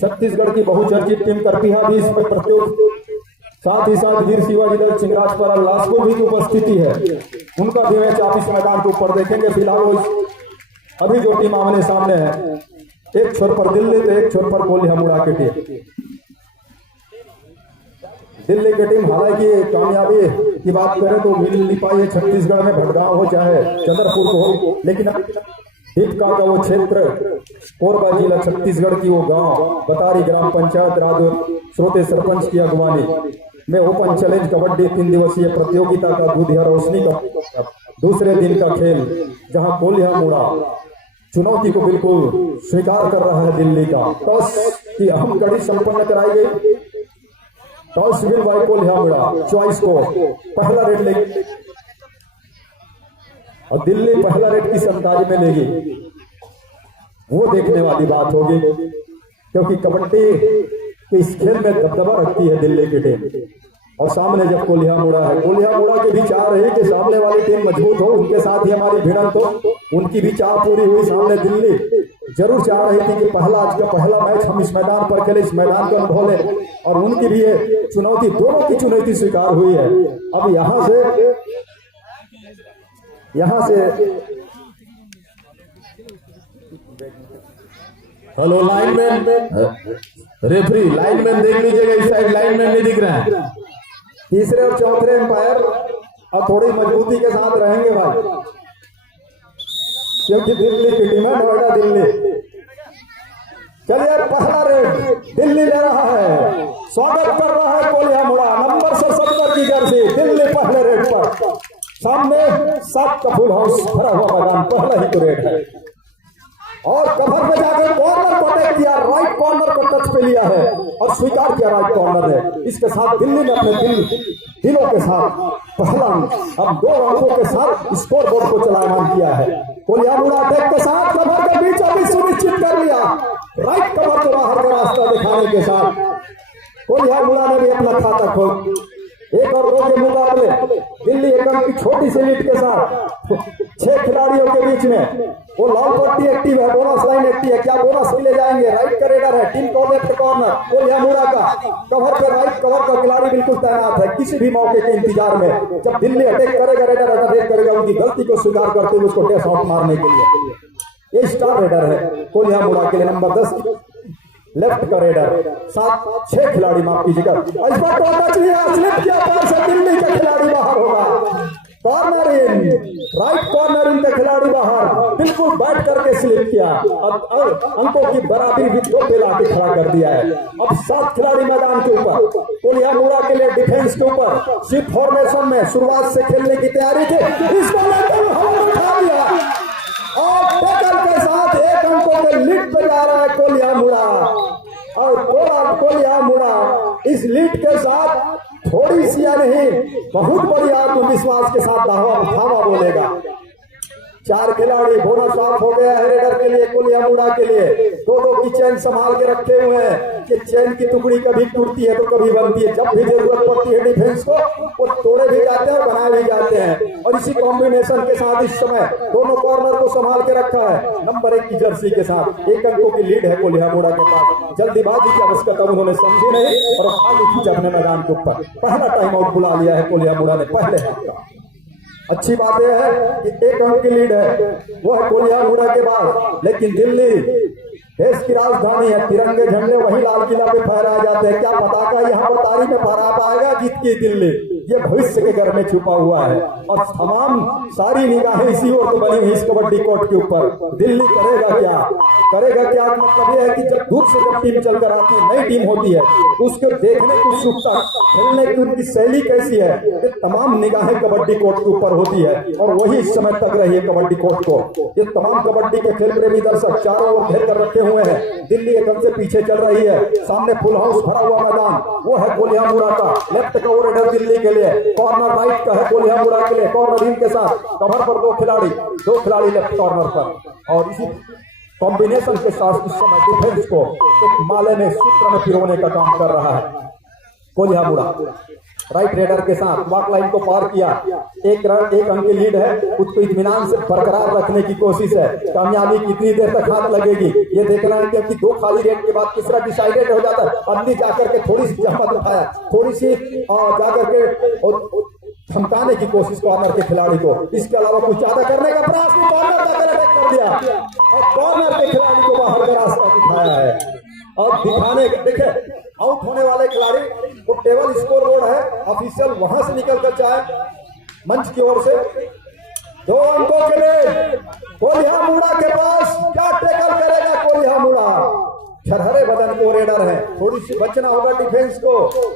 छत्तीसगढ़ की बहुचर्चित टीम करपीहा भी इसमें प्रतियोग, साथ ही साथ वीर शिवाजी दल चिंगराजपुरा लासपुर भी की उपस्थिति है। उनका भी मैच आप इस मैदान के ऊपर देखेंगे। फिलहाल अभी जो टीम आमने सामने है, एक छोर पर दिल्ली तो एक छोर पर कोल्हा मुड़ा की टीम। दिल्ली की टीम हालांकि कामयाबी की बात करें तो मिल नहीं पाई है छत्तीसगढ़ में, भटगांव हो चाहे चंद्रपुर को हो, लेकिन दीपका का वो क्षेत्र कोरबा जिला छत्तीसगढ़ की वो गांव बतारी ग्राम पंचायत राजौर श्रोते सरपंच की अगवानी में ओपन चैलेंज कबड्डी 3 दिवसीय प्रतियोगिता का दूधिया रोशनी का दूसरे दिन का खेल, जहां कोल्हा मुड़ा चुनौती को बिल्कुल स्वीकार कर रहा है। दिल्ली का टॉस की अहम कड़ी संपन्न कराई गई। टॉस विन बाय कोल्हा मुड़ा, चॉइस को पहला रेड लेगी और दिल्ली पहला रेड किस अंदाज में लेगी वो देखने वाली बात होगी, क्योंकि कबड्डी के इस खेल में दबदबा रखती है दिल्ली की टीम। और सामने जब कोल्हा मुड़ा है, कोल्हा मुड़ा की भी चाह रही कि सामने वाली टीम मजबूत हो, उनके साथ ही हमारी भिड़ंत हो, उनकी भी चाह पूरी हुई। सामने दिल्ली जरूर चाह रही थी कि आज का पहला मैच हम इस मैदान पर खेले, इस मैदान को अनुभव लें, और उनकी भी ये चुनौती, दोनों की चुनौती स्वीकार हुई है। अब यहां से हेलो लाइनमैन, रेफरी लाइनमैन देख लीजिएगा, इस साइड लाइनमैन नहीं दिख रहा है। तीसरे और चौथे एम्पायर अब थोड़ी मजबूती के साथ रहेंगे भाई, क्योंकि दिल्ली की टीम है, नोएडा दिल्ली। चलिए पहला रेड दिल्ली ले रहा है, स्वागत कर रहा है कोल्हा मुड़ा, नंबर 77 की जर्सी दिल्ली पहले रेड पर। सामने 7 का फुल हाउस भरा हुआ मैदान, पहला ही तो रेड है। और कवर में जाकर कॉर्नर को टेक किया, राइट कॉर्नर को टच पे लिया है और स्वीकार किया राइट कॉर्नर है। इसके साथ दिल्ली ने अपने दिलों के साथ पहला अब 2 अंकों के साथ स्कोर बोर्ड को चलायमान किया है। कोल्हा मुड़ा टेक के साथ कवर के बीचों बीच सुनिश्चित कर लिया, राइट कवर को बाहर का रास्ता दिखाने के साथ कोल्हा मुड़ा ने भी अपना खाता खोल 1 और 2 के मुकाबले दिल्ली एक अंक की छोटी सी लीड के साथ 6 खिलाड़ियों के बीच में वो लाल पट्टी एक्टिव है, बोनस लाइन एक्टिव है। क्या बोनस भी ले जाएंगे? राइट का रेडर है, टीम को लेफ्ट कॉर्नर कोल्हा मुड़ा का कवर पे राइट कवर का खिलाड़ी बिल्कुल तैनात है, किसी भी मौके के इंतजार में। जब दिल्ली अटैक करेगा, रेडर अटैक करेगा, उनकी गलती को स्वीकार करते हुए उसको डैश आउट मारने के लिए। ये स्टार रेडर है कोल्हा मुड़ा के लिए, नंबर 10 लेफ्ट का रेडर, 6 खिलाड़ी माफ कीजिएगा। इस बार स्लिप किया, पार से दिल्ली का खिलाड़ी बाहर होगा। कॉर्नर इन, राइट कॉर्नर इन का खिलाड़ी बाहर, बिल्कुल बैठ करके स्लिप किया और अंकों की बराबरी भी 2 पे लाके खड़ा कर दिया है। अब 7 खिलाड़ी मैदान के ऊपर, कोल्हा मुड़ा के लिए डिफेंस के ऊपर सिर्फ फॉर्मेशन में शुरुआत से खेलने की तैयारी थी। इस उठा दिया और टैकल के साथ 1 अंकों के लीड पे जा रहा है कोल्हा मुड़ा। और कोल्हा मुड़ा इस लीड के साथ थोड़ी सी नहीं, बहुत बड़ी आत्मविश्वास के साथ धावा बोलेगा। 4 खिलाड़ी, बोनस ऑफ हो गया है रेडर के लिए, कोल्हा मुड़ा के लिए। 2-2 की चेन संभाल के रखे हुए हैं कि चेन की टुकड़ी कभी टूटती है तो कभी बनती है। जब भी जरूरत पड़ती है डिफेंस को, वो तोड़े भी जाते हैं, बनाए भी जाते हैं। और इसी कॉम्बिनेशन के साथ इस समय दोनों कॉर्नर को संभाल के रखा है। नंबर 1 की जर्सी के साथ 1 अंकों की लीड है कोल्हा मुड़ा के पास। जल्दीबाजी की आवश्यकता उन्होंने समझी नहीं और खाली खींचा अपने मैदान के ऊपर। पहला टाइम आउट बुला लिया है कोल्हा मुड़ा ने पहले हाथ का। अच्छी बात यह है कि 1 अंक की लीड है, वो है कोल्हा मुड़ा के बाद। लेकिन दिल्ली देश की राजधानी है, तिरंगे झंडे वही लाल किला पे फहराए जाते हैं। क्या पताका यहाँ पर तारी में फहरा पाएगा? जीत की दिल्ली, ये भविष्य के घर में छुपा हुआ है और तमाम सारी निगाहें इसी ओर तो बनी हुई इस कबड्डी कोर्ट के ऊपर। दिल्ली करेगा क्या? मतलब यह है कि जब दूर से जब टीम चलकर आती है, नई टीम होती है, तो उसको देखने की उत्सुकता, खेलने की उनकी शैली कैसी है, ये तमाम निगाहें कबड्डी कोर्ट के ऊपर होती है और वही इस समय तक रही है कबड्डी कोर्ट को। ये तमाम कबड्डी के खेल प्रेमी दर्शक चारों ओर घेर कर रखे हुए हैं। दिल्ली एकदम से पीछे चल रही है, सामने फुल हाउस भरा हुआ मैदान, वो है कोल्हा मुड़ा का। लेफ्ट का वो रेडर दिल्ली के लिए, कॉर्नर राइट का है कोल्हा मुड़ा के लिए। कॉर्नर इन के साथ कवर पर 2 खिलाड़ी लेफ्ट कॉर्नर पर। और इसी कॉम्बिनेशन के साथ इस समय डिफेंस को एक माले में सूत्र में पिरोने का काम कर रहा है कोल्हा मुड़ा। राइट रेडर के साथ वॉक लाइन को पार किया। एक अंक की लीड है, उसको इत्मीनान से बरकरार रखने की कोशिश है। कामयाबी कितनी देर तक हाथ लगेगी ये देखना है, क्योंकि 2 खाली रेड के बाद तीसरा डिसाइडेड हो जाता है। अन्नी जाकर के थोड़ी सी जहमत उठाया, थोड़ी सी जाकर के थमकाने की कोशिश कॉर्नर के खिलाड़ी को। इसके अलावा कुछ ज्यादा करने का प्रयास नहीं, कॉर्नर जाकर अटैक कर दिया और कॉर्नर के खिलाड़ी को बाहर का रास्ता दिखाया है। और दिखाने देखे आउट होने वाले खिलाड़ी वो टेबल स्कोर बोर्ड है, ऑफिशियल वहां से निकल कर जाए मंच की ओर से। 2 अंकों के लिए कोलिया मुड़ा के पास क्या टैकल करेगा कोलिया मुड़ा। छरहरे बदन को रेडर है, थोड़ी सी बचना होगा डिफेंस को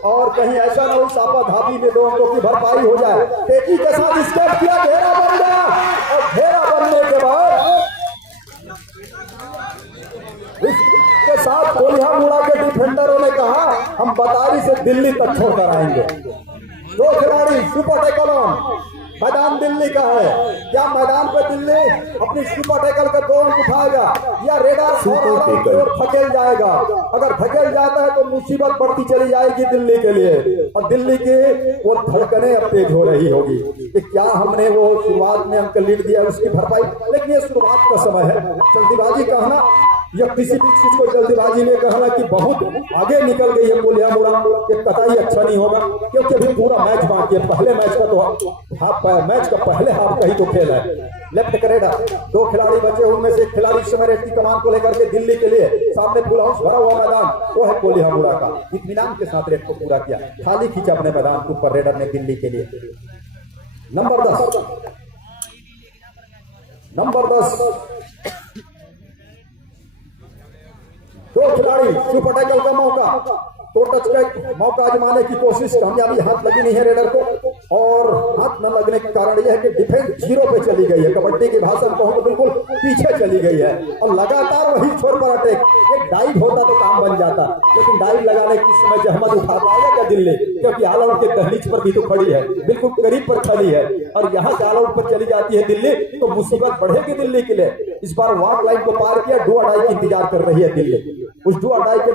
और कहीं ऐसा ना हो सापा धापी में 2 अंकों की भरपाई हो जाए। तेजी के साथ स्टेप किया, घेरा बन गया और घेरा बनने के बाद इसके साथ कोलिया मुड़ा के डिफेंडरों ने कहा हम बतारी से दिल्ली तक छोड़कर आएंगे। 2 खिलाड़ी सुपर टैकल ऑन, मैदान दिल्ली का है। क्या मैदान पर दिल्ली अपनी सुपर टैकल का 2 अंक उठाएगा या रेडर और धकेल जाएगा? अगर धकेल जाता है तो मुसीबत बढ़ती चली जाएगी दिल्ली के लिए और दिल्ली की वो धड़कनें अब तेज हो रही होगी कि क्या हमने वो शुरुआत में अंक लीड दिया उसकी भरपाई। लेकिन ये शुरुआत का समय है, जल्दीबाजी कहना या किसी भी चीज को जल्दीबाजी में कहना कि बहुत आगे निकल गई है कोलिया मुड़ा, ये कतई अच्छा नहीं होगा, क्योंकि अभी पूरा मैच बाकी है। पहले मैच का तो मैच का पहले हाफ का ही तो खेल है। लेफ्ट करेडा 2 खिलाड़ी बचे, उनमें से एक खिलाड़ी समय रेड की कमान को लेकर के दिल्ली के लिए सामने फुल हाउस भरा हुआ मैदान वो है कोलिया मुड़ा का। इत्मीनान के साथ रेड को पूरा किया, खाली खींचा अपने मैदान के ऊपर रेडर ने दिल्ली के लिए। नंबर 10 2 खिलाड़ी सुपर टैकल का मौका, तो टच का मौका आजमाने की कोशिश, कामयाबी हाथ लगी नहीं है रेडर को और हाथ न लगने के कारण यह है कि डिफेंस 0 पे चली गई है। कबड्डी की भाषा में कहूं तो बिल्कुल पीछे चली गई है और लगातार वही छोर पर अटैक। एक डाइव होता तो काम बन जाता, लेकिन डाइव लगाने के समय जहमत उठा पाएगा क्या दिल्ली, क्योंकि ऑल आउट के दहलीज पर भी तो खड़ी है, बिल्कुल करीब पर खड़ी है और यहाँ से ऑल आउट पर चली जाती है दिल्ली तो मुसीबत बढ़ेगी दिल्ली के लिए। इस बार वॉक लाइन को पार किया, डू और डाई की इंतजार कर रही है दिल्ली। उस डू और डाई के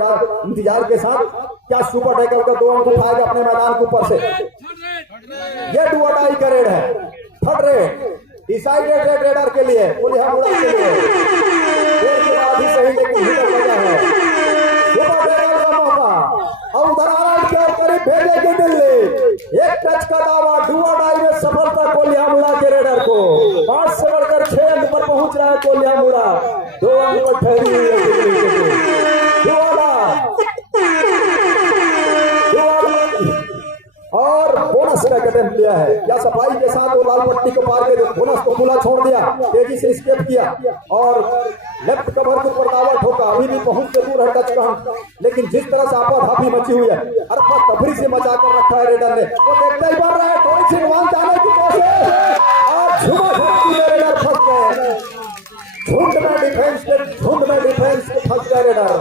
इंतजार के साथ क्या सुपर टैकल का 2 अंक उठाएगा अपने मैदान के ऊपर से। ये डू और डाई का रेड है, third red decided red raider के लिए, कोलिया मुड़ा के लिए। सही लेकिन हिटर लगा है, सुपर टैकल का मौका और उधर आउट के करीब भेजेगी दिल्ली। एक टच का दावा, डू और डाई में सफलता कोलिया मुड़ा के रेडर को। 5 से बढ़कर 6 अंक पर पहुंच रहा है कोलिया मुड़ा, 2 अंक पर ठहरी हुई है दिल्ली के लिए। और बोनस का कदम लिया है, क्या सफाई के साथ वो लाल पट्टी को पार कर बोनस को खुला छोड़ दिया, तेजी से स्टेप किया और लेफ्ट कवर के ऊपर दावा ठोका। अभी भी बहुत से दूर है टच का, लेकिन जिस तरह से आपा धापी मची हुई है, अरफा तफरी से मचा कर रखा है रेडर ने, वो देखते ही बढ़ रहा है, थोड़ी सी नुकसान जाने की कोशिश और झुमा रेडर फंस गए। झुंड में डिफेंस के फंस गए रेडर।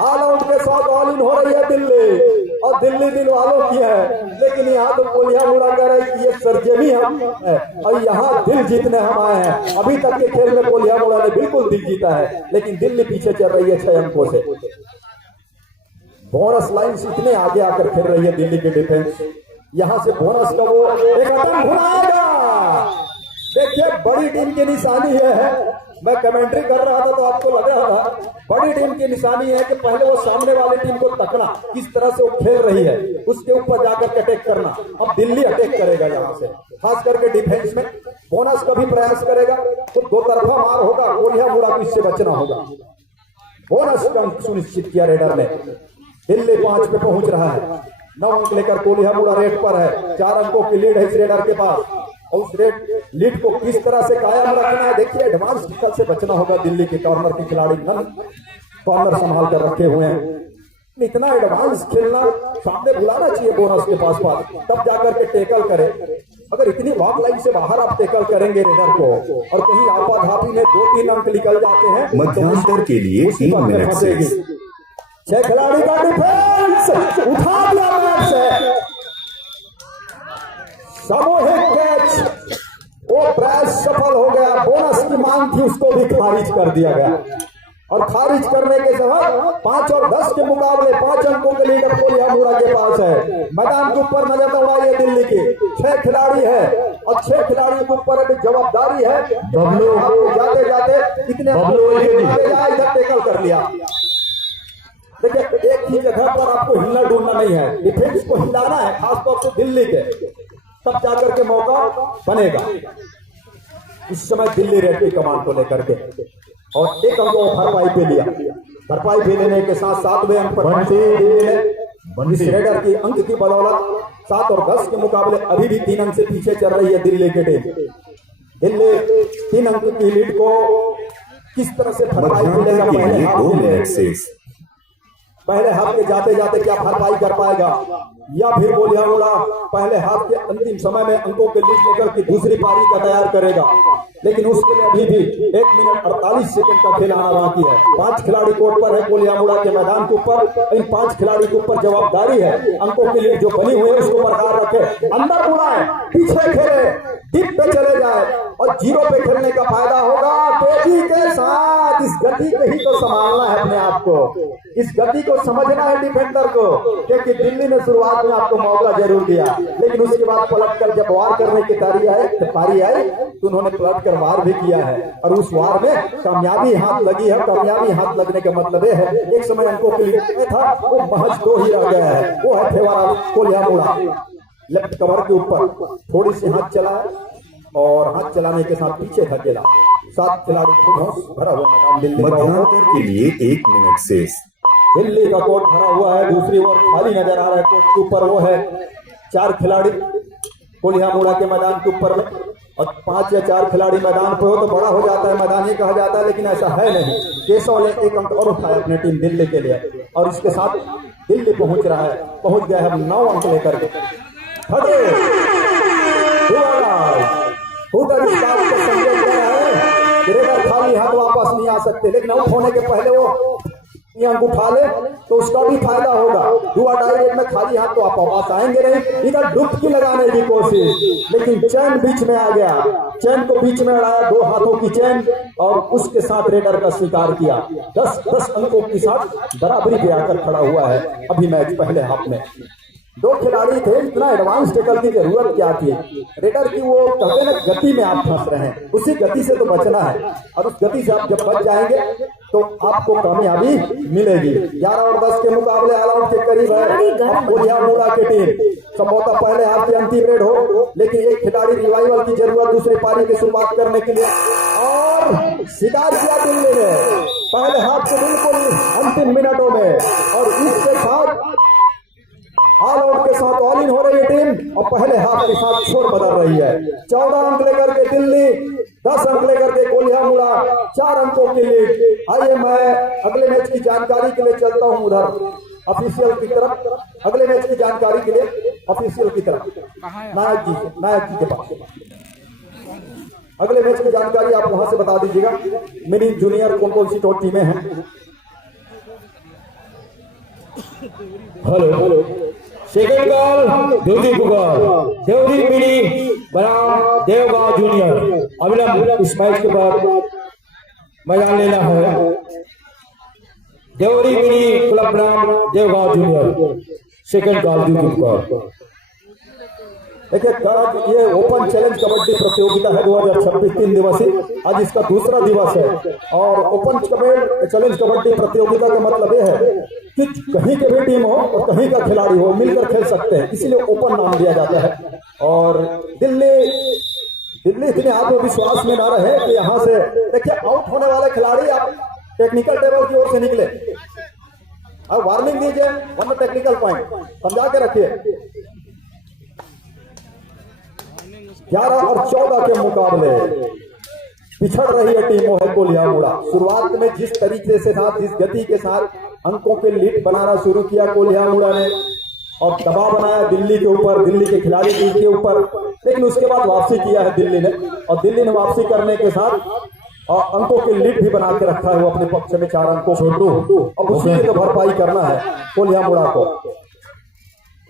ऑल आउट के साथ ऑल इन हो रही है दिल्ली और दिल्ली दिल वालों की है, लेकिन यहाँ तो कोलिया मुड़ा कह रहा है कि ये सर्जरी हम है और यहाँ दिल जीतने हम आए हैं। अभी तक के खेल में कोलिया मुड़ा ने बिल्कुल दिल जीता है, लेकिन दिल्ली पीछे चल रही है 6 अंकों से। बोनस लाइन से इतने आगे आकर खेल रही है दिल्ली की डिफेंस, यहाँ से बोनस का वो एक अटैम्प्ट बनाएगा। देखिए बड़ी टीम की निशानी है, मैं कमेंट्री कर रहा था तो आपको लग रहा था बड़ी टीम की निशानी है कि पहले वो सामने वाली टीम को तकना, किस तरह से वो खेल रही है उसके ऊपर जाकर अटैक करना। अब दिल्ली अटैक करेगा यहाँ से, खास करके डिफेंस में बोनस का भी प्रयास करेगा तो 2 तरफा मार होगा, कोलिया मुड़ा को इससे बचना होगा। बोनस का सुनिश्चित किया रेडर ने, दिल्ली 5 पे पहुंच रहा है, 9 अंक लेकर कोलिया मुड़ा रेड पर है, 4 अंकों की लीड है इस रेडर के पास और उस रेड लीड को किस तरह से कायम रखना है। देखिए एडवांस निकल से बचना होगा दिल्ली के कॉर्नर के खिलाड़ी, नन कॉर्नर संभाल कर रखे हुए हैं। इतना एडवांस खेलना सामने बुलाना चाहिए बोनस के पास तब जाकर के टेकल करे। अगर इतनी वॉक लाइन से बाहर आप टेकल करेंगे रेडर को और कहीं आपाधापी में 2-3 अंक निकल जाते हैं, मध्यांतर के लिए 3 मिनट से 6 खिलाड़ी का डिफेंस उठा दिया मैच से, सामूहिक कैच, वो प्रयास सफल हो गया। बोनस की मांग थी उसको भी खारिज कर दिया गया और खारिज करने के समय 5 और 10 के मुकाबले 5 अंकों के लीडर कोलिया मुड़ा के पास है। मैदान के ऊपर नजर दौड़ाइए दिल्ली की 6 खिलाड़ी है और 6 खिलाड़ियों के ऊपर अभी जवाबदारी है। बबलू जाते जाते कितने इधर टेकल कर लिया। देखिए एक ही जगह पर आपको हिलना डूलना नहीं है, डिफेंस को हिलाना है, खासतौर से दिल्ली के, तब जाकर के मौका बनेगा। इस समय दिल्ली रेड की कमान को लेकर के और एक अंक भरपाई पे लिया। भरपाई पे लेने के साथ 7वें अंक पर दिल्ली ने रेडर की अंक की बदौलत 7 और 10 के मुकाबले अभी भी 3 अंक से पीछे चल रही है दिल्ली की टीम। दिल्ली 3 अंक की लीड को किस तरह से भरपाई मिलेगा, पहले हाथ के जाते जाते क्या भरपाई कर पाएगा या फिर कोलिया मुड़ा पहले हाथ के अंतिम समय में अंकों के लीड लेकर की दूसरी पारी का तैयार करेगा। लेकिन उसके लिए अभी भी 1 मिनट 48 सेकंड का खेल आना बाकी है। 5 खिलाड़ी कोर्ट पर है कोलिया मुड़ा के मैदान के ऊपर। इन 5 खिलाड़ी के ऊपर जवाबदारी है अंकों की लीड जो बनी हुई है उसको बरकरार रखे, अंदर उड़ाए, पीछे खेले, डिप पे चले जाए और 0 पे खेलने का फायदा होगा। तेजी के साथ इस गति को ही तो संभालना है अपने आप को, इस गति को समझना है डिफेंडर को, क्योंकि दिल्ली ने शुरुआत में आपको मौका जरूर दिया लेकिन उसके बाद पलट कर जब वार करने की पारी आई तो उन्होंने पलट कर वार भी किया है और उस वार में कामयाबी हाथ लगी है। कामयाबी हाथ लगने का मतलब यह है एक समय अंकों के लिए था वो महज 2 ही रह गया है, वो है फेवारा कोलिया मुड़ा। लेफ्ट कवर के ऊपर थोड़ी सी हाथ चला और हाथ चलाने के साथ पीछे धकेला। 7 खिलाड़ी भरा हुआ मैदान दिल्ली के लिए 1 मिनट शेष। दिल्ली का कोर्ट भरा हुआ है, दूसरी ओर खाली नजर आ रहा है। कोर्ट के ऊपर वो है 4 खिलाड़ी कोलिया मुड़ा के मैदान के ऊपर में और 5 या 4 खिलाड़ी मैदान पे हो तो बड़ा हो जाता है, मैदान ही कहा जाता है, लेकिन ऐसा है नहीं। केशव ने 1 अंक और उठाया अपनी टीम दिल्ली के लिए और इसके साथ दिल्ली पहुंच गया है 9 अंक लेकर के। खाली हाथ वापस नहीं आ सकते, लेकिन आउट होने के पहले वो अंक उठा ले तो उसका भी फायदा होगा। दुआ डायरेक्ट में खाली हाथ तो आप वापस आएंगे नहीं। इधर डुबकी लगाने की कोशिश, लेकिन चैन बीच में आ गया, चैन को बीच में अड़ाया, 2 हाथों की चैन और उसके साथ रेडर का स्वीकार किया। 10 अंकों के साथ बराबरी पे आकर खड़ा हुआ है अभी मैच पहले हाफ में। 2 खिलाड़ी थे, इतना एडवांस टेकल की जरूरत क्या थी। रेडर की वो कहते ना गति में आप फंस रहे हैं, उसी गति से तो बचना है और उस गति से आप जब बच जाएंगे तो आपको कामयाबी मिलेगी। 11 और 10 के मुकाबले ऑल आउट के करीब है कोलिया मुड़ा की टीम। संभवतः पहले हाफ की अंतिम रेड हो, लेकिन एक खिलाड़ी रिवाइवल की जरूरत दूसरी पारी की शुरुआत करने के लिए और शिकार किया दिल्ली ने पहले हाफ के बिल्कुल अंतिम मिनटों में और इसके साथ ऑल आउट के साथ ऑल इन हो रही है टीम और पहले हाफ के साथ छोर बदल रही है। 14 अंक लेकर के दिल्ली, 10 अंक लेकर के कोलिया मुड़ा, 4 अंकों की लीड। आइए मैं अगले मैच की जानकारी के लिए चलता हूं उधर ऑफिशियल की तरफ। अगले मैच की जानकारी के लिए ऑफिशियल की तरफ नायक जी के पास अगले मैच की जानकारी आप वहां से बता दीजिएगा। मिनी जूनियर कौन कौन सी टीमें हैं। हेलो सेकंड कॉल ड्यूटी पुकार देवरी मिनी बनाम देवगांव जूनियर। अविलंब इस मैच के बाद मैदान लेना है देवरी मिनी क्लब बनाम Devgaon junior. Second call duty पुकार। देखिए ये ओपन चैलेंज कबड्डी प्रतियोगिता है 2026 3 दिवसीय, आज इसका दूसरा दिवस है और ओपन चैलेंज कबड्डी प्रतियोगिता का मतलब यह है कि कहीं के भी टीम हो और कहीं का खिलाड़ी हो मिलकर खेल सकते हैं, इसीलिए ओपन नाम दिया जाता है। और दिल्ली इतने आत्मविश्वास में ना रहे कि यहाँ से देखिए आउट होने वाले खिलाड़ी आप टेक्निकल टेबल की ओर से निकले और वार्निंग दीजिए वरना टेक्निकल पॉइंट समझा के रखिए। 11 और 14 के मुकाबले पिछड़ रही है टीमों है कोलिया मुड़ा। शुरुआत में जिस तरीके से साथ जिस गति के साथ अंकों के लीड बनाना शुरू किया कोलिया मुड़ा ने और दबाव बनाया दिल्ली के ऊपर, दिल्ली के खिलाड़ी के ऊपर, लेकिन उसके बाद वापसी किया है दिल्ली ने और दिल्ली ने वापसी करने के साथ और अंकों के लीड भी बना के रखा है वो अपने पक्ष में 4 अंकों छोटू और उसी की तो भरपाई करना है कोलिया मुड़ा को।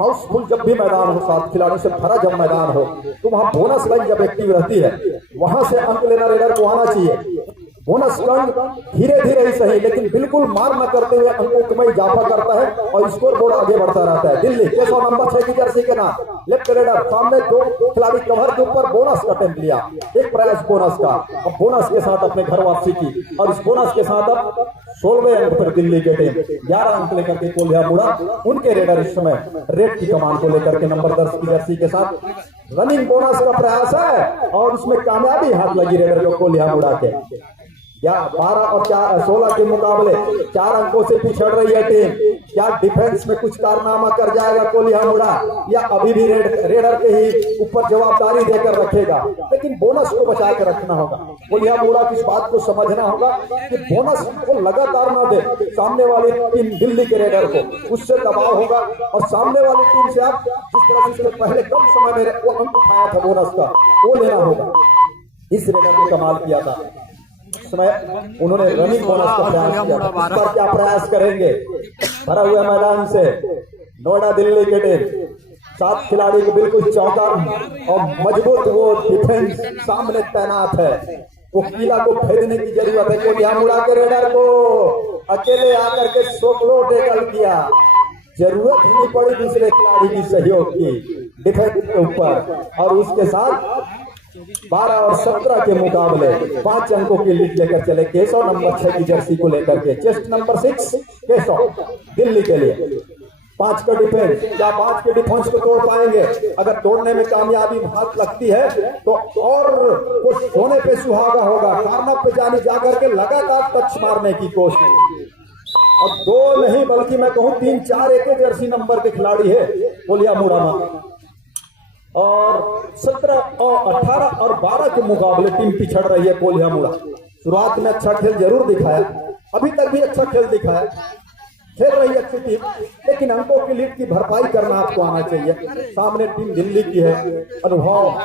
हाउसफुल जब भी मैदान हो, 7 खिलाड़ी से भरा जब मैदान हो तो वहां बोनस लाइन जब एक्टिव रहती है वहां से अंक लेना रेडर को आना चाहिए। बोनस रन धीरे धीरे ही सही लेकिन बिल्कुल मार न करते हुए अंकों में इजाफा करता है और स्कोर बोर्ड आगे बढ़ता रहता है। दिल्ली 600 नंबर 6 की जर्सी के नाम लेफ्ट रेडर सामने दो खिलाड़ी कवर के ऊपर बोनस का अटेम्प्ट लिया, एक प्रयास बोनस का, अब बोनस के साथ अपने घर वापसी की और इस बोनस के साथ अब 16वें अंक पर दिल्ली के टीम 11 अंक लेकर के कोल्हा मुड़ा उनके रेडर इस समय रेड की कमान को लेकर के नंबर 10 की जर्सी के साथ रनिंग बोनस का प्रयास है और उसमें कामयाबी हाथ लगी रेडर को कोल्हा मुड़ा के। या 12 और 16 के मुकाबले 4 अंकों से पिछड़ रही है टीम। क्या डिफेंस में कुछ कारनामा कर जाएगा कोल्हा मुड़ा या अभी भी रेडर के ही ऊपर जवाबदारी देकर रखेगा, लेकिन बोनस को बचा कर रखना होगा। कोल्हा मुड़ा की इस बात को समझना होगा कि बोनस को लगातार न दे सामने वाली टीम दिल्ली के रेडर को, उससे दबाव होगा और सामने वाली टीम से आप जिस तरह से पहले कम समय में वो अंक उठाया था बोनस का वो लेना होगा। इस रेडर ने कमाल किया था, समय उन्होंने रनिंग बोनस का प्रयास किया, इस पर क्या प्रयास करेंगे। भरा हुआ मैदान से नोएडा दिल्ली के टीम 7 खिलाड़ी को बिल्कुल चौका और मजबूत वो डिफेंस सामने तैनात है, वो किला को भेदने की जरूरत है। कोल्हा मुड़ा के रेडर को अकेले आकर के सोकलो टेकल किया, जरूरत ही नहीं पड़ी दूसरे खिलाड़ी की सहयोग की डिफेंस के ऊपर और उसके साथ 12 और 17 के मुकाबले 5 अंकों की लीड लेकर चले केशव नंबर 6 की जर्सी को लेकर के। चेस्ट नंबर 6 केशव दिल्ली के लिए 5 का डिफेंस, क्या 5 के डिफेंस को तोड़ पाएंगे? अगर तोड़ने में कामयाबी हाथ लगती है तो और वो सोने पे सुहागा होगा, कार्नर पे जाकर के लगातार टच मारने की कोशिश। और 2 नहीं बल्कि मैं कहूं 3-4 एक जर्सी नंबर के खिलाड़ी है कोल्हा मुड़ा में और 17 और 18 और 12 के मुकाबले टीम पिछड़ रही है कोल्हा मुड़ा। शुरुआत में अच्छा खेल जरूर दिखाया, अभी तक भी अच्छा खेल दिखाया, खेल रही अच्छी टीम, लेकिन अंकों की लीड की भरपाई करना आपको आना चाहिए। सामने टीम दिल्ली की है, अनुभव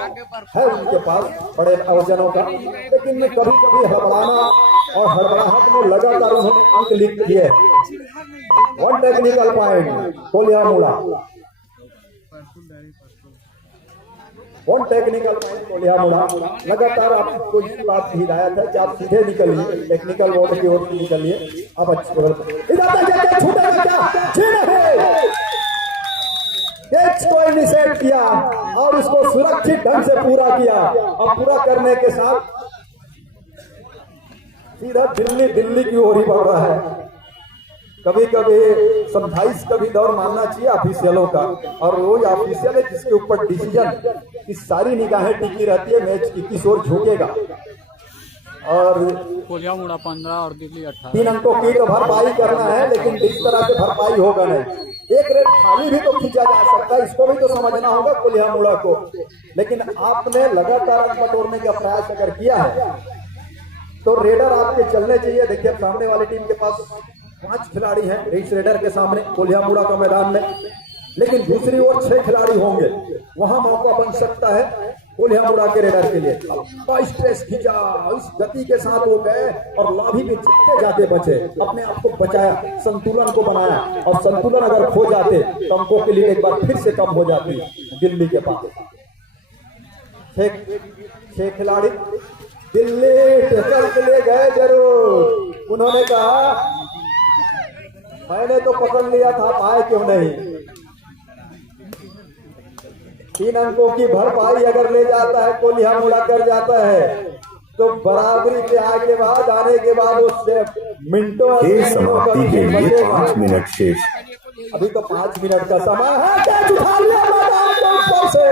है उनके पास बड़े आयोजनों का, लेकिन कभी कभी हड़बड़ाना और हड़बड़ाहट में लगातार उन्होंने अंक लीड किए। 1 टेक्निकल पॉइंट कोल्हा मुड़ा, 1 टेक्निकल पॉइंट कोल्हा मुड़ा। लगातार आपको इस बात की हिदायत है कि आप सीधे निकलिए, टेक्निकल बोर्ड की ओर से निकलिए। अब अच्छी कैच को इनिशिएट किया और उसको सुरक्षित ढंग से पूरा किया। अब पूरा करने के साथ सीधा दिल्ली की ओर ही बढ़ रहा है। कभी कभी 27 का भी दौर मानना चाहिए ऑफिशियलों का, और वो ऑफिशियल है जिसके ऊपर डिसीजन की सारी निगाहें टिकी रहती है मैच की किस ओर झुकेगा। और कोल्हा मुड़ा 15 और दिल्ली 18। 3 अंकों की तो भरपाई करना है, लेकिन इस तरह से भरपाई होगा नहीं। एक रेट खाली भी तो खींचा जा सकता है, इसको भी तो समझना होगा कोल्हा मुड़ा को। लेकिन आपने लगातार अंक बटोरने का प्रयास अगर किया है तो रेडर आपके चलने चाहिए। देखिए सामने वाली टीम के पास 5 खिलाड़ी हैं रेस रेडर के सामने कोल्हा मुड़ा का मैदान में, लेकिन दूसरी ओर 6 खिलाड़ी होंगे, वहां मौका बन सकता है कोल्हा मुड़ा के रेडर के लिए। स्ट्रेस खींचा, इस गति के साथ वो गए और लाभी भी जाते जाते बचे, अपने आप को बचाया, संतुलन को बनाया, और संतुलन अगर खो जाते तो अंकों के लिए एक बार फिर से कम हो जाती दिल्ली के पास। 6 खिलाड़ी दिल्ली टक्कर के लिए गए जरूर, उन्होंने कहा मैंने तो पकड़ लिया था, आए क्यों नहीं। 3 अंकों की भरपाई अगर ले जाता है कोल्हा मुड़ा कर जाता है तो बराबरी के आने के बाद उससे मिनटों समाप्ति के लिए 5 मिनट शेष। अभी तो 5 मिनट का समय है। कैच उठा लिया मैदान के ऊपर से।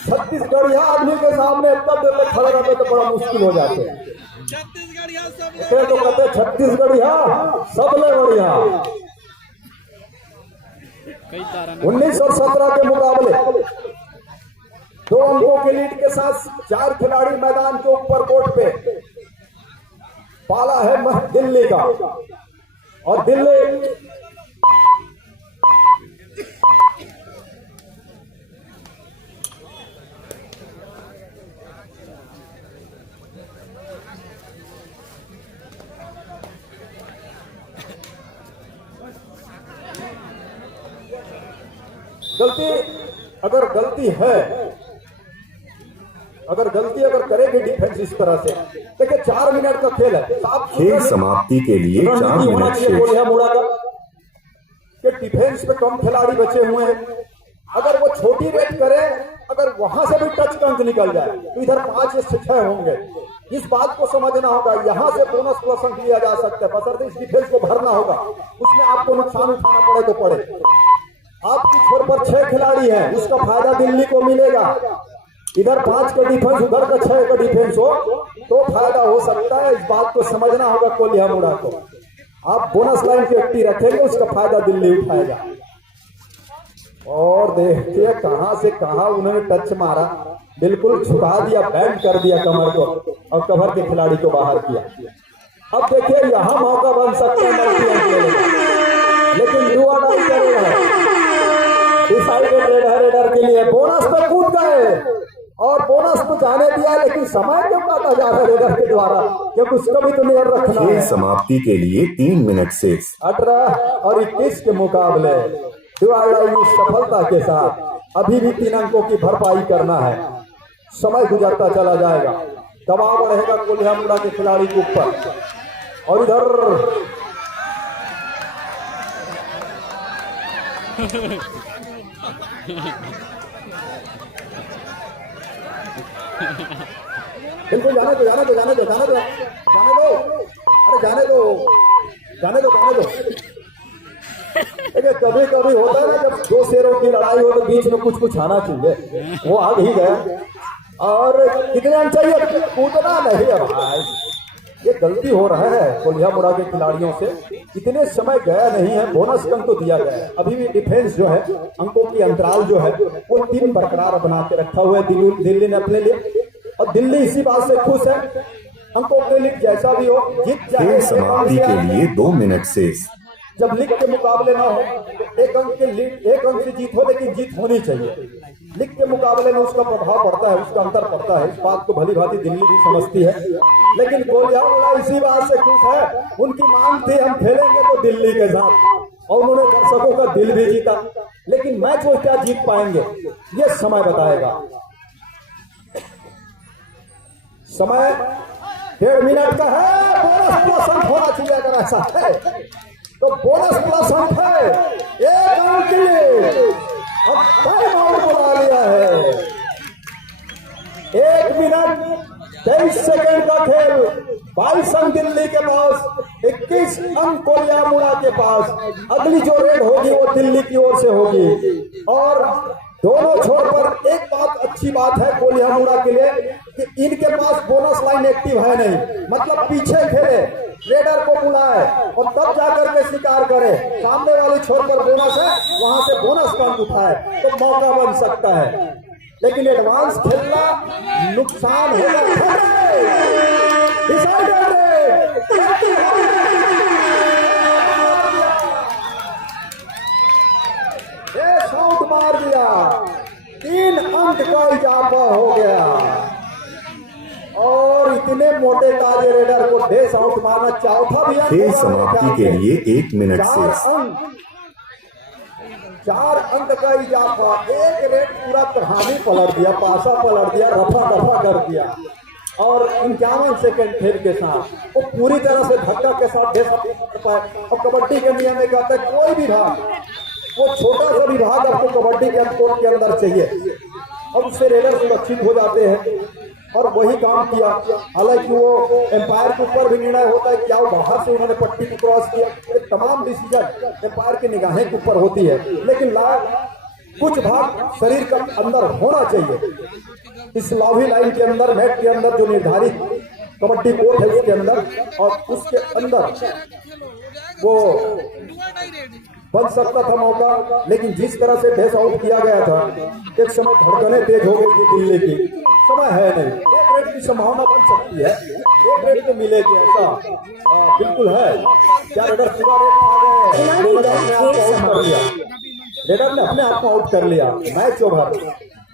छत्तीसगढ़िया आदमी के सामने तब देर तक खड़े रहते तो बड़ा मुश्किल हो जाते। तो कहते छत्तीसगढ़िया सबले बढ़िया। 19 और 17 के मुकाबले 2 अंकों के लीड के साथ 4 खिलाड़ी मैदान के ऊपर कोर्ट पे। पाला है दिल्ली का, और दिल्ली गलती, अगर गलती है अगर गलती अगर करेगी डिफेंस इस तरह से, देखिए 4 मिनट का खेल है, खेल समाप्ति के लिए 4 रणनीति होना मिनट चाहिए शेष। कोलिया मुड़ा का कि डिफेंस पे कम खिलाड़ी बचे हुए हैं, अगर वो छोटी रेड करे, अगर वहां से भी टच का अंक निकल जाए तो इधर 5 से 6 होंगे। इस बात को समझना होगा, यहां से बोनस प्लस अंक लिया जा सकता है, बशर्ते इस डिफेंस को भरना होगा, उसमें आपको नुकसान उठाना पड़े तो पड़े। आपकी छोर पर 6 खिलाड़ी हैं, उसका फायदा दिल्ली को मिलेगा। इधर 5 का डिफेंस, उधर का 6 का डिफेंस हो तो फायदा हो सकता है। इस बात को समझना होगा कोलिया मुड़ा को। आप बोनस लाइन की एक्टी रखेंगे, उसका फायदा दिल्ली उठाएगा। और देखिए कहां से कहां उन्होंने टच मारा, बिल्कुल झुका दिया, बैंड कर दिया कमर को और कवर के खिलाड़ी को बाहर किया। अब देखिए यहां मौका बन सकता है मल्टी अंक लेने का, लेकिन युवा डाई करेगा डिसाइडेड रेडर के लिए बोनस पे कूद गए और बोनस तो जाने दिया, लेकिन समय क्यों काटा जा रहा है रेडर के द्वारा, क्योंकि उसको भी तो नियर रखना खेल है। समाप्ति के लिए 3 मिनट शेष। 18 और 21 के मुकाबले सफलता के साथ अभी भी 3 अंकों की भरपाई करना है। समय गुजरता चला जाएगा, दबाव बढ़ेगा कोलिया मुड़ा के खिलाड़ी के ऊपर। और इधर बिल्कुल जाने दो, जाने दो, जाने दो, जाने दो, जाने दो, अरे जाने दो, जाने दो, जाने दो। देखिए कभी कभी होता है ना, जब 2 शेरों की लड़ाई हो तो बीच में कुछ कुछ आना चाहिए, वो आ ही गया। और कितने अंक चाहिए, कूदना नहीं है भाई, ये गलती हो रहा है कोलिया मुड़ा के खिलाड़ियों से। इतने समय गया नहीं है, बोनस अंक तो दिया गया है। अभी भी डिफेंस जो है, अंकों की अंतराल जो है वो 3 बरकरार बना के रखा हुआ है दिल्ली ने अपने लिए, और दिल्ली इसी बात से खुश है। अंकों के लिए जैसा भी हो जीत जाए। खेल समाप्ति के लिए 2 मिनट शेष। जब लीग के मुकाबले ना हो तो 1 अंक के लीड, 1 अंक से जीत हो, लेकिन जीत होनी चाहिए। लीग के मुकाबले में उसका प्रभाव पड़ता है, उसका अंतर पड़ता है, इस बात को भली भांति दिल्ली भी समझती है। लेकिन कोलिया मुड़ा इसी बात से खुश है, उनकी मांग थी हम खेलेंगे तो दिल्ली के साथ, और उन्होंने दर्शकों का दिल भी जीता। लेकिन मैच वो क्या जीत पाएंगे ये समय बताएगा। समय 1.5 मिनट का है, बोनस प्लस अंक होना चाहिए। अगर ऐसा है तो बोनस प्लस अंक है 1 अंक के लिए। अब टाइम आउट बुला लिया है, 1 मिनट 23 सेकंड का खेल, 22 अंक दिल्ली के पास, 21 अंक कोलिया मुड़ा के पास। अगली जो रेड होगी वो दिल्ली की ओर से होगी। और दोनों छोर पर एक बात अच्छी बात है कोलिया मुड़ा के लिए कि इनके पास बोनस लाइन एक्टिव है नहीं, मतलब पीछे खेले, रेडर को बुलाए और तब जाकर के शिकार करे। सामने वाले छोर पर बोनस है, वहां से बोनस का अंक उठाए तो मौका बन सकता है। लेकिन एडवांस खेलना नुकसान होगा। शॉट मार दिया, 3 अंक का इजाफा हो गया। और इतने मोटे ताजे रेडर को 10 आउट मारना, चौथा भी खेल समाप्ति के लिए 1 मिनट शेष। 4 अंक का इजाफा, एक रेड पूरा कहानी पलट दिया, पासा पलट दिया, रफा दफा कर दिया। और 51 सेकंड खेल के साथ वो पूरी तरह से धक्का के साथ 10 कर पाए। और कबड्डी के नियम में कहते हैं कोई भी भाग, वो छोटा सा भी भाग आपको कबड्डी के कोर्ट के अंदर चाहिए, और उससे रेडर सुरक्षित हो जाते हैं। और वही काम किया। हालांकि वो एम्पायर के ऊपर भी निर्णय होता है, क्या वो बाहर से उन्होंने पट्टी को क्रॉस किया, ये तमाम डिसीजन एम्पायर की निगाहें के ऊपर होती है। लेकिन कुछ भाग शरीर का अंदर होना चाहिए। इस लॉबी लाइन के अंदर, नेट के अंदर जो निर्धारित कबड्डी कोर्ट है उसके अंदर, और उसके अंदर वो बन सकता था मौका। लेकिन जिस तरह से फेस आउट किया गया था, एक समय धड़कनें तेज हो गई थी दिल्ली की। समय है नहीं, एक रेड की संभावना बन सकती है, एक रेड तो मिलेगी, ऐसा बिल्कुल है। क्या रेडर पूरा रेड खा गए? रेडर ने अपने आप को आउट कर लिया, रेडर ने अपने आप को आउट कर लिया। मैच ओवर,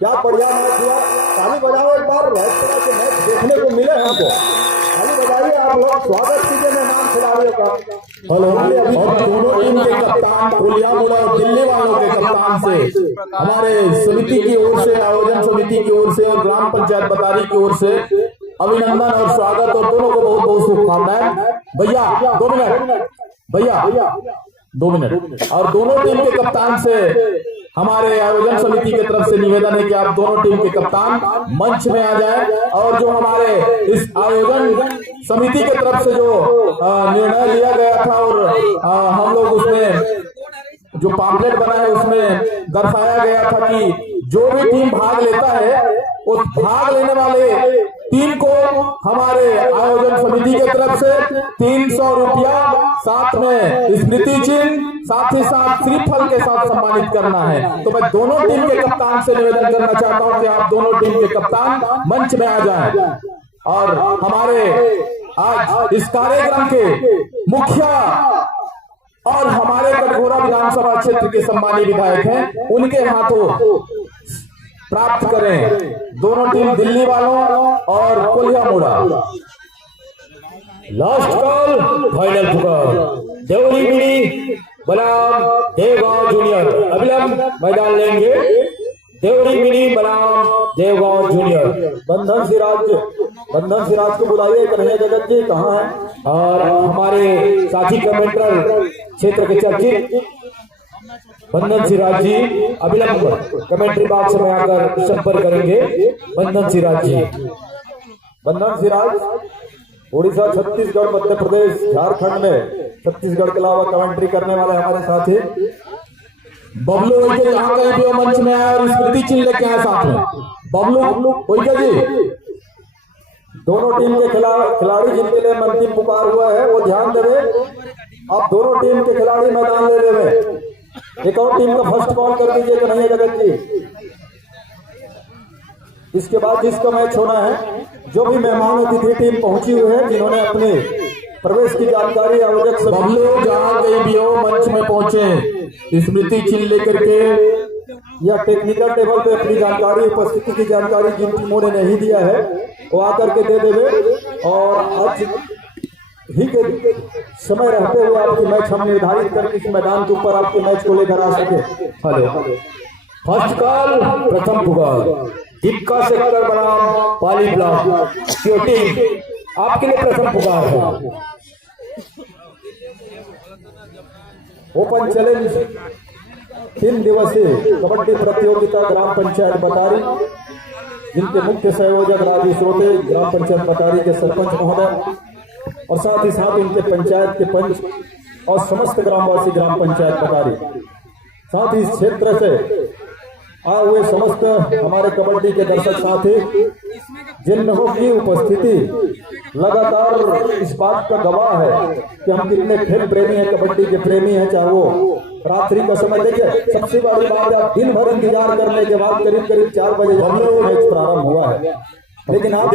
क्या बढ़िया मैच हुआ। ताली बजाओ एक बार, इस तरह के मैच देखने को मिले हमको। ताली जाइए आप लोग, स्वागत कीजिए मेहमान खिलाड़ियों का। हेलो, और दोनों टीम के कप्तान कोलिया मुड़ा और दिल्ली वालों के कप्तान से हमारे समिति की ओर से, आयोजन समिति की ओर से और ग्राम पंचायत बतारी की ओर से अभिनंदन और स्वागत, और दोनों को बहुत बहुत शुभकामनाएं। भैया 2 मिनट, भैया 2 मिनट। और दोनों टीम के कप्तान से हमारे आयोजन समिति की तरफ से निवेदन है कि आप दोनों टीम के कप्तान मंच में आ जाएं, और जो हमारे इस आयोजन समिति की तरफ से जो निर्णय लिया गया था और हम लोग उसमें जो पैम्फलेट बना है उसमें दर्शाया गया था कि जो भी टीम भाग लेता है उस भाग लेने वाले टीम को हमारे आयोजन समिति की तरफ से 300 रुपया, साथ में स्मृति चिन्ह, साथ ही साथ श्रीफल के साथ सम्मानित करना है। तो मैं दोनों टीम के कप्तान से निवेदन करना चाहता हूं कि आप दोनों टीम के कप्तान मंच में आ जाएं, और हमारे आज इस कार्यक्रम के मुखिया और हमारे कटघोरा विधानसभा क्षेत्र के सम्मानित विधायक हैं, उनके हाथों प्राप्त करें दोनों टीम दिल्ली वालों और कोलिया मुड़ा। लास्ट कॉल, फाइनल पुकार, देवरी मिनी बनाम देवगांव जूनियर अविलंब मैदान लेंगे। देवरी मिनी बनाम देवगांव जूनियर। बंधन सिराज को बुलाइए। कन्हैया जगत जी कहाँ है? और हमारे साथी कमेंटर क्षेत्र के चर्चित बंधन सिराज जी अविलंब कमेंट्री बॉक्स में आकर संपर्क करेंगे। बंधन सिराज जी। बंधन सिराज उड़ीसा, छत्तीसगढ़, मध्य प्रदेश, झारखंड में छत्तीसगढ़ के अलावा कमेंट्री करने वाले हमारे साथी बबलू ओइके यहाँ कहीं भी मंच में आया और स्मृति चिन्ह लेके आए साथ में। बबलू ओइके जी। दोनों टीम के खिलाड़ी जिनके लिए अंतिम पुकार हुआ है वो ध्यान देवे। अब दोनों टीम के खिलाड़ी मैदान ले लेवे। एक और टीम का फर्स्ट कॉल कर दीजिए कन्हैया जगत जी। इसके बाद जिसका मैच होना है, जो भी मेहमान अतिथि टीम पहुंची हुई है जिन्होंने अपने प्रवेश की जानकारी आयोजक बबलू जहाँ कहीं भी हो मंच में पहुंचे स्मृति चिन्ह लेकर के, या टेक्निकल टेबल पे अपनी जानकारी, उपस्थिति की जानकारी जिन टीमों ने नहीं दिया है वो आकर के दे देवे। और आज ही के समय रहते हुए आपके मैच हम निर्धारित करके इस मैदान के ऊपर आपके मैच को लेकर आ सके। हेलो, फर्स्ट कॉल, प्रथम पुकार, दीपका सेक्टर बनाम पाली ब्लॉक की टीम आपके लिए प्रथम पुकार है। ओपन चैलेंज 3 दिवसीय कबड्डी प्रतियोगिता ग्राम पंचायत बतारी, जिनके मुख्य संयोजक राजू श्रोते, ग्राम पंचायत बतारी के सरपंच महोदय, और साथ ही साथ उनके पंचायत के पंच और समस्त ग्रामवासी ग्राम पंचायत बतारी, साथ ही इस क्षेत्र से आए हुए समस्त हमारे कबड्डी के दर्शक साथी, जिन लोगों की उपस्थिति लगातार इस बात का गवाह है कि हम कितने खेल प्रेमी हैं, कबड्डी के प्रेमी हैं। चाहे वो रात्रि का समय, देखिए सबसे बड़ी बात है, आप दिन भर इंतजार करने के बाद करीब 4 बजे मैच प्रारंभ हुआ है, लेकिन आप